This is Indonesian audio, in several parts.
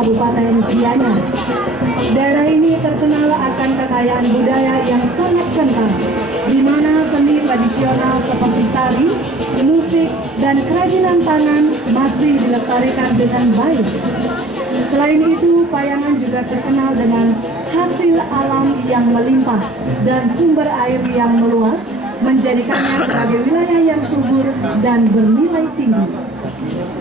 Kabupaten Gianyar. Daerah ini terkenal akan kekayaan budaya yang sangat kental, di mana seni tradisional seperti tari, musik, dan kerajinan tangan masih dilestarikan dengan baik. Selain itu, Payangan juga terkenal dengan hasil alam yang melimpah dan sumber air yang meluas, menjadikannya sebagai wilayah yang subur dan bernilai tinggi.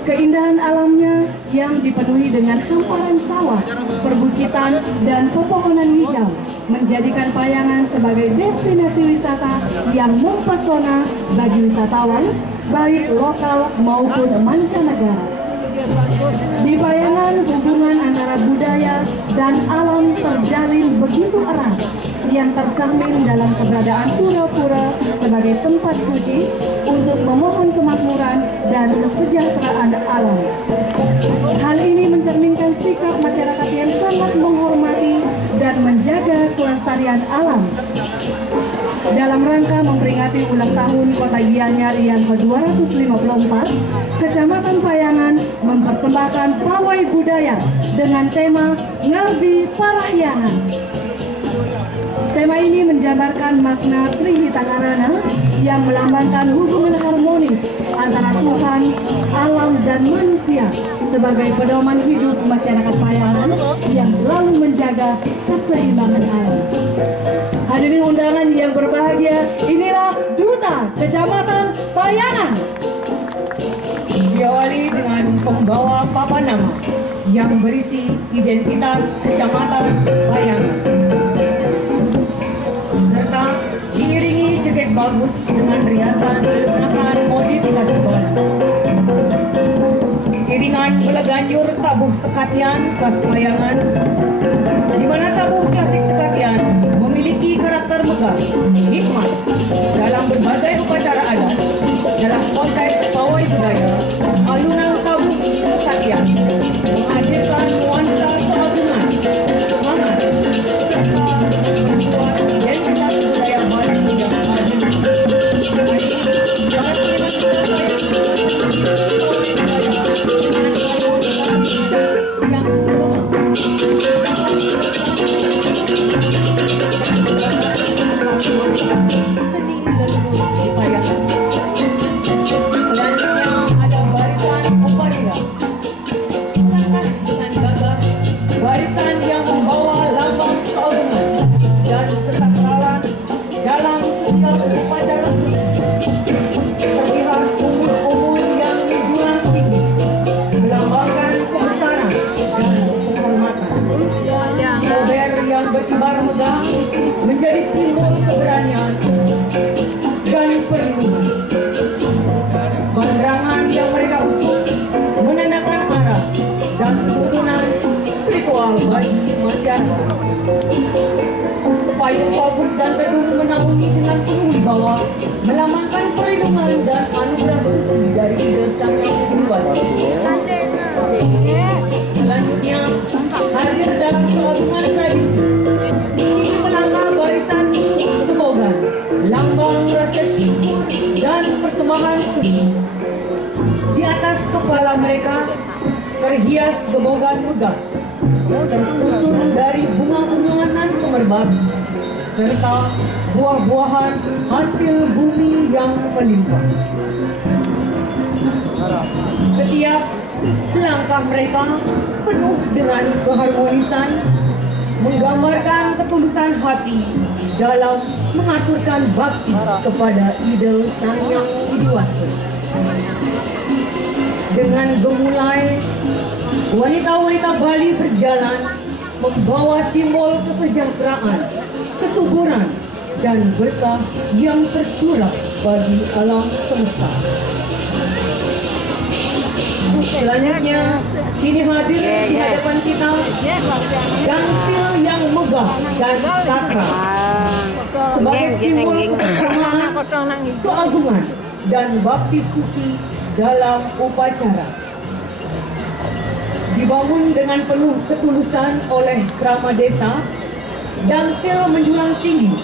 Keindahan alamnya yang dipenuhi dengan hamparan sawah, perbukitan, dan pepohonan hijau menjadikan Payangan sebagai destinasi wisata yang mempesona bagi wisatawan, baik lokal maupun mancanegara. Di Payangan, hubungan antara budaya dan alam terjalin begitu erat, yang tercermin dalam keberadaan pura-pura sebagai tempat suci untuk memohon kemakmuran dan kesejahteraan alam. Hal ini mencerminkan sikap masyarakat yang sangat menghormati dan menjaga kelestarian alam. Dalam rangka memperingati ulang tahun Kota Gianyar yang ke-254, Kecamatan Payangan mempersembahkan pawai budaya dengan tema Ngardi Parahyangan. Tema ini menjabarkan makna Trihitakarana yang melambangkan hubungan harmonis antara Tuhan, alam, dan manusia sebagai pedoman hidup masyarakat Payangan yang selalu menjaga keseimbangan alam. Hadirin undangan yang berbahagia, inilah Duta Kecamatan Payangan. Diawali dengan pembawa papan nama yang berisi identitas Kecamatan Payangan, serta diiringi ceket bagus dengan riasan menggunakan modifikasi Bali. Iringan meleganjur tabuh sekatian khas Payangan, di mana tabuh klasik sekatian memiliki karakter megah, hikmat dalam berbagai upacara adat. Dalam konteks pawai budaya, alunan tabuh sekatian menghadirkan nuansa keagungan, semangat, serta membuat identitas budaya Bali yang maju. Menjadi simbol keberanian dan perlindungan. Penerangan yang mereka usung menandakan arah dan tuntunan spiritual bagi masyarakat. Payung pabut dan gedung menaungi dengan penuh di bawah, melambangkan perlindungan dan anugerah suci dari Ida Sang Yang Kuasa. Selanjutnya hadir dalam keagungan tradisi lambang rasa syukur dan persembahan suci. Di atas kepala mereka terhias gebogan megah, tersusun dari bunga-bunga nan semerbak, serta buah-buahan hasil bumi yang melimpah. Setiap langkah mereka penuh dengan keharmonisan, menggambarkan ketulusan hati dalam mengaturkan bakti kepada Idul Sang Yang Widiwasa. Dengan gemulai, wanita-wanita Bali berjalan membawa simbol kesejahteraan, kesuburan, dan berkah yang tercurah bagi alam semesta. Selanjutnya, kini hadir di hadapan kita gansil yang megah dan sakral sebagai simbol kebersamaan, keagungan, dan bakti suci dalam upacara. Dibangun dengan penuh ketulusan oleh Krama Desa, gansil menjulang tinggi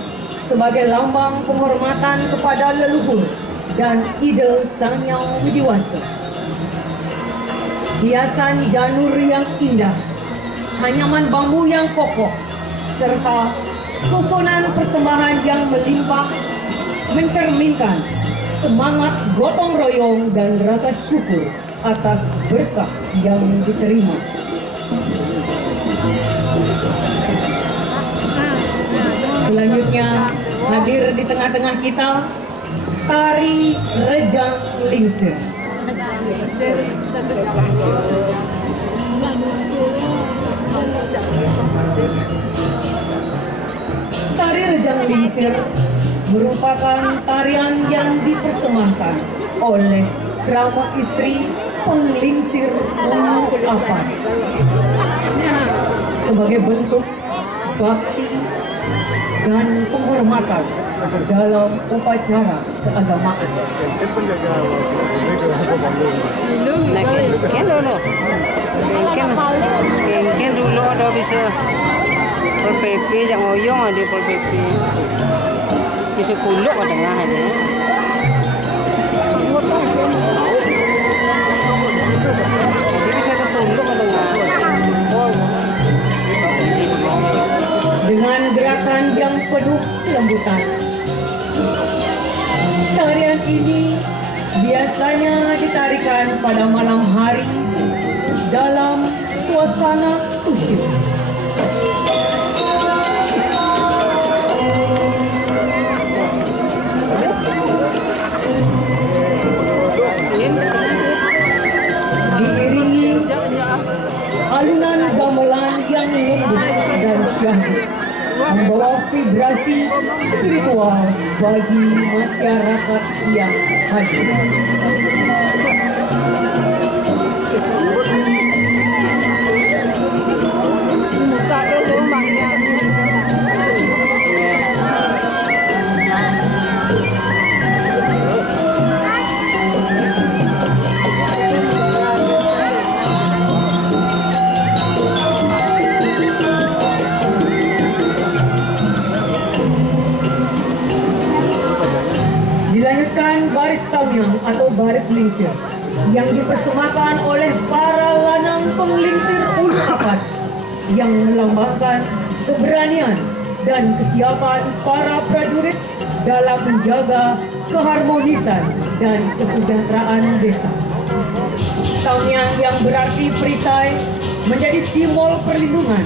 sebagai lambang penghormatan kepada leluhur dan ide Sang Yang Widiwasa. Hiasan janur yang indah anyaman bambu yang kokoh, serta susunan persembahan yang melimpah mencerminkan semangat gotong royong dan rasa syukur atas berkah yang diterima. Selanjutnya hadir di tengah-tengah kita tari Rejang Lingsir. Tari Rejang Lingsir merupakan tarian yang dipersembahkan oleh krama istri penglingsir Ulu Apan sebagai bentuk bakti dan penghormatan dalam upacara keagamaan. Kengken dulu ada bisa Pol PP yang oyong ada Pol PP bisa kuluk ke tengah ada. Jadi bisa ada kuluk ke tengah. Dengan gerakan yang penuh kelembutan, tarian ini biasanya ditarikan pada malam hari dalam suasana khusyuk. Diiringi alunan gamelan yang lembut dan syahdu, membawa vibrasi spiritual bagi masyarakat yang hadir. Dilanjutkan baris taunyang atau baris lingsir yang dipersembahkan oleh para lanang penglingsir Ulu Apan yang melambangkan keberanian dan kesiapan para prajurit dalam menjaga keharmonisan dan kesejahteraan desa. Taunyang yang berarti perisai menjadi simbol perlindungan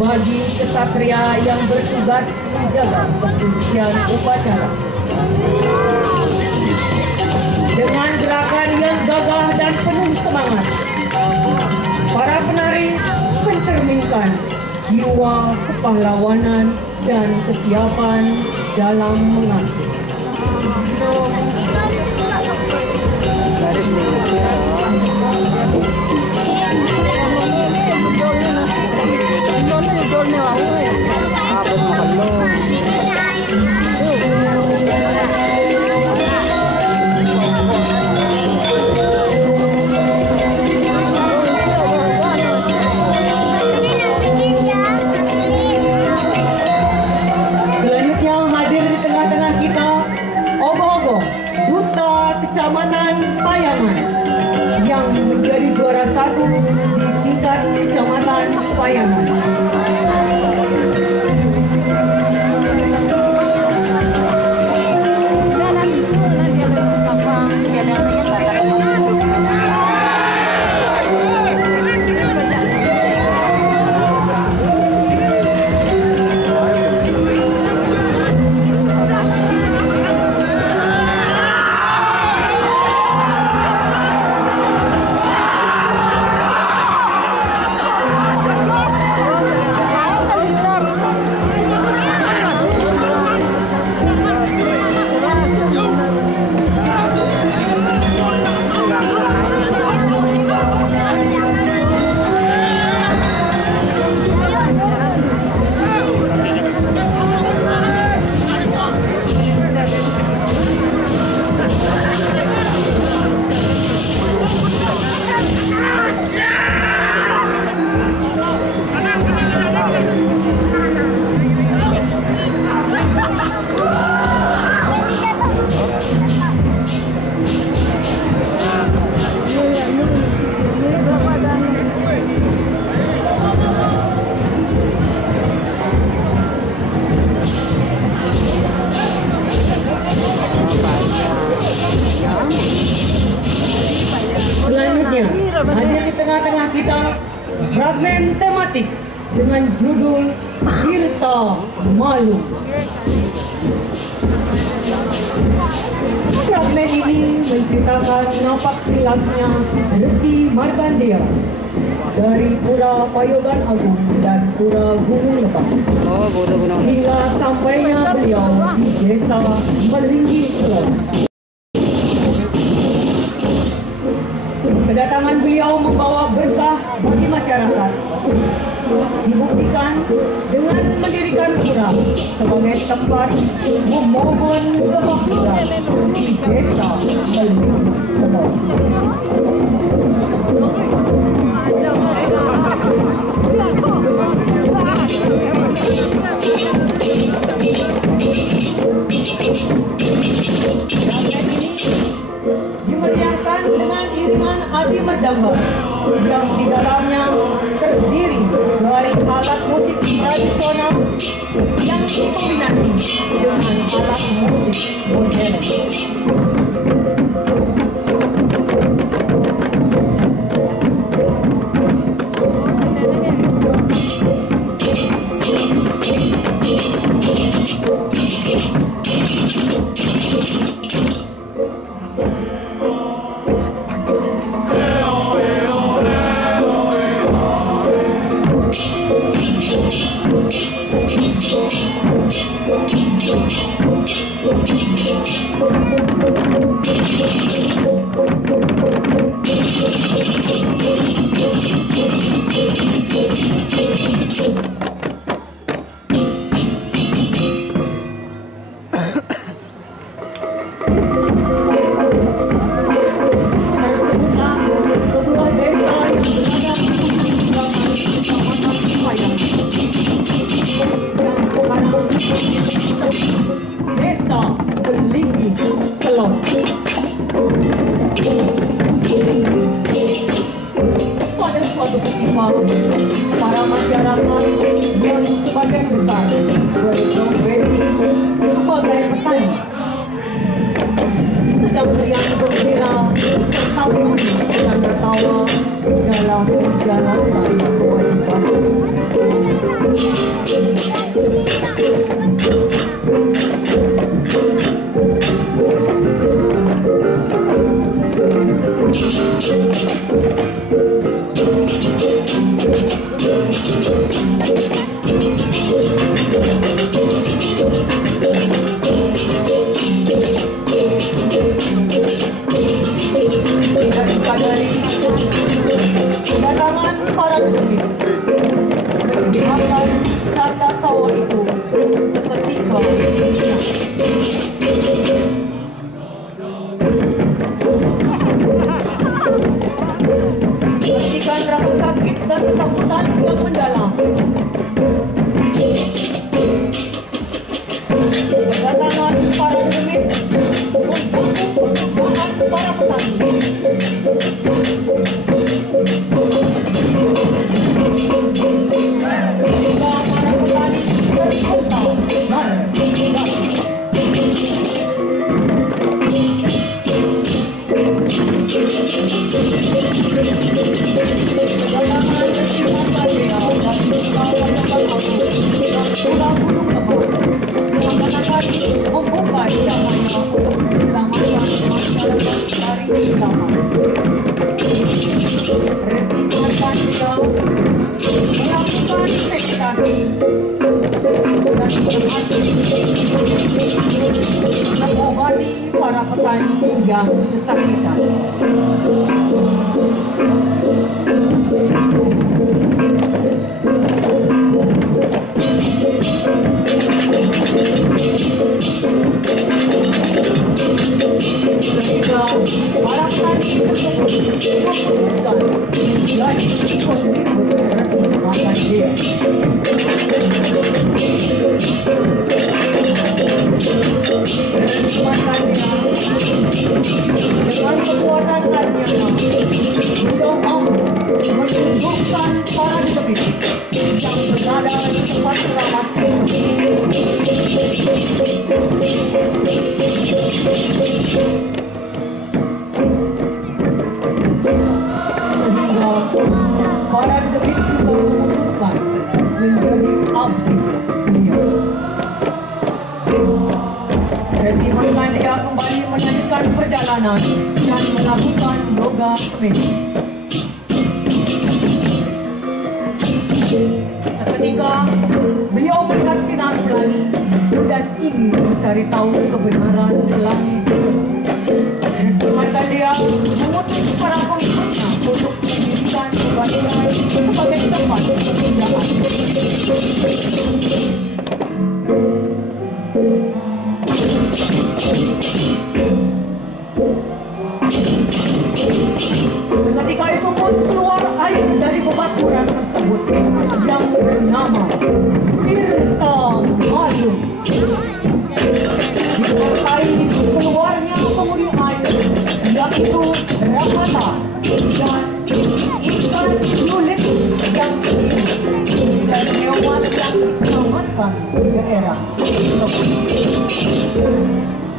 bagi kesatria yang bertugas menjaga kesucian upacara. Dengan gerakan yang gagah dan penuh semangat, para penari mencerminkan jiwa kepahlawanan dan kesiapan dalam mengabdi. Baris lingsir. Habis makan lo. Selanjutnya hadir di tengah-tengah kita Ogoh-Ogoh, Duta Kecamatan Payangan yang menjadi juara 1 di tingkat Kecamatan Payangan. di tengah-tengah kita fragmen tematik dengan judul Tirta Malu. Fragmen ini menceritakan napak tilasnya Resi Markandeya dari Pura Payogan Agung dan Pura Gunung Lebak Oh, bodoh gunung. hingga sampainya beliau di desa Melinggi Kulon. Kedatangan beliau membawa berkah bagi masyarakat. Dibuktikan dengan mendirikan pura sebagai tempat memohon kemakmuran di desa Melinggi Kulon. Dimeriahkan dengan iringan adi merdamba yang di dalamnya terdiri dari alat musik tradisional yang dikombinasi dengan alat musik modern. Desa Melinggi Kulon. Pada suatu ketika, para masyarakat yang sebagian besar berprofesi sebagai petani sedang beriang gembira serta penuh dan tertawa dalam menjalankan kewajiban. Tidak disadari, kedatangan para penduduk menyebabkan kata tawa itu seketika hilang. Dibersihkan rasa sakit dan ketakutan yang mendalam. Kedatangan para demit mengganggu pekerjaan para petani. Sehingga para petani terluka dan meninggal. Kedatangan Resi Markandeya dan Pura Payogan Agung dan Pura Gunung Lebak seakan-akan membuka jalannya untuk menyelamatkan masyarakat dari kehilangan. Resi Markandeya melakukan meditasi dan berhasil mengobati para petani yang kesakitan. Sehingga para petani tersebut memutuskan menjadi pengikut Resi Markandeya. Resi Markandeya dengan kekuatan karyanya, beliau mampu menunjukkan para demit yang berada di tempat keramat sehingga makanan dan melakukan yoga medis. Seketika beliau melihat sinar pelangi dan ingin mencari tahu kebenaran pelangi tersebut. Resi Markandeya mengutus para pengikutnya untuk mendirikan sebagai tempat pekerjaan. Seketika itu pun keluar air dari bebaturan tersebut yang bernama Tirta Maju. Disertai keluarnya penghuni air, yaitu Ramata dan ikan yulit yang ini menjadi hewan yang diselamatkan di daerah tersebut.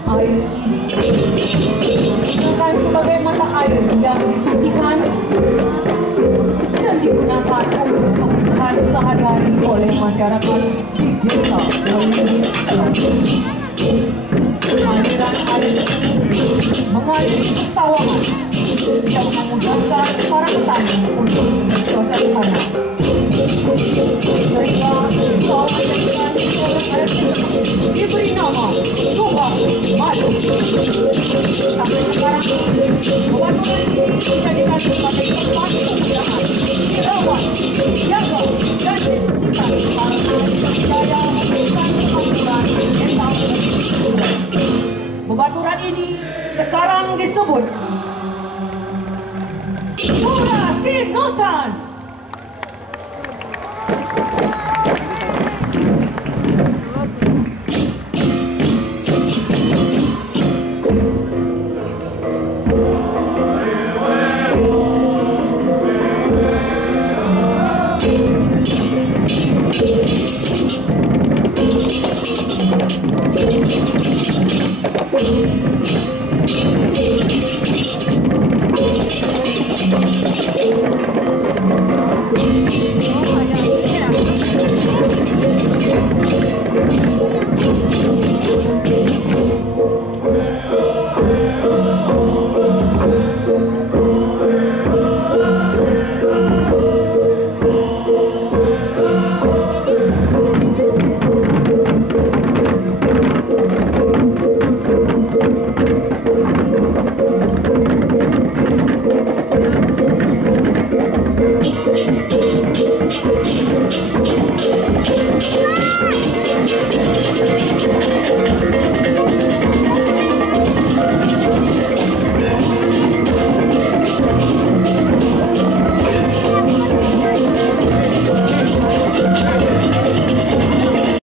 Air ini digunakan sebagai mata air yang disucikan dan digunakan untuk kebutuhan sehari-hari oleh masyarakat di desa Leuwih Selatan. Aliran air ini mengalir ke sawangan yang memudahkan para petani untuk bercocok tanam. Sehingga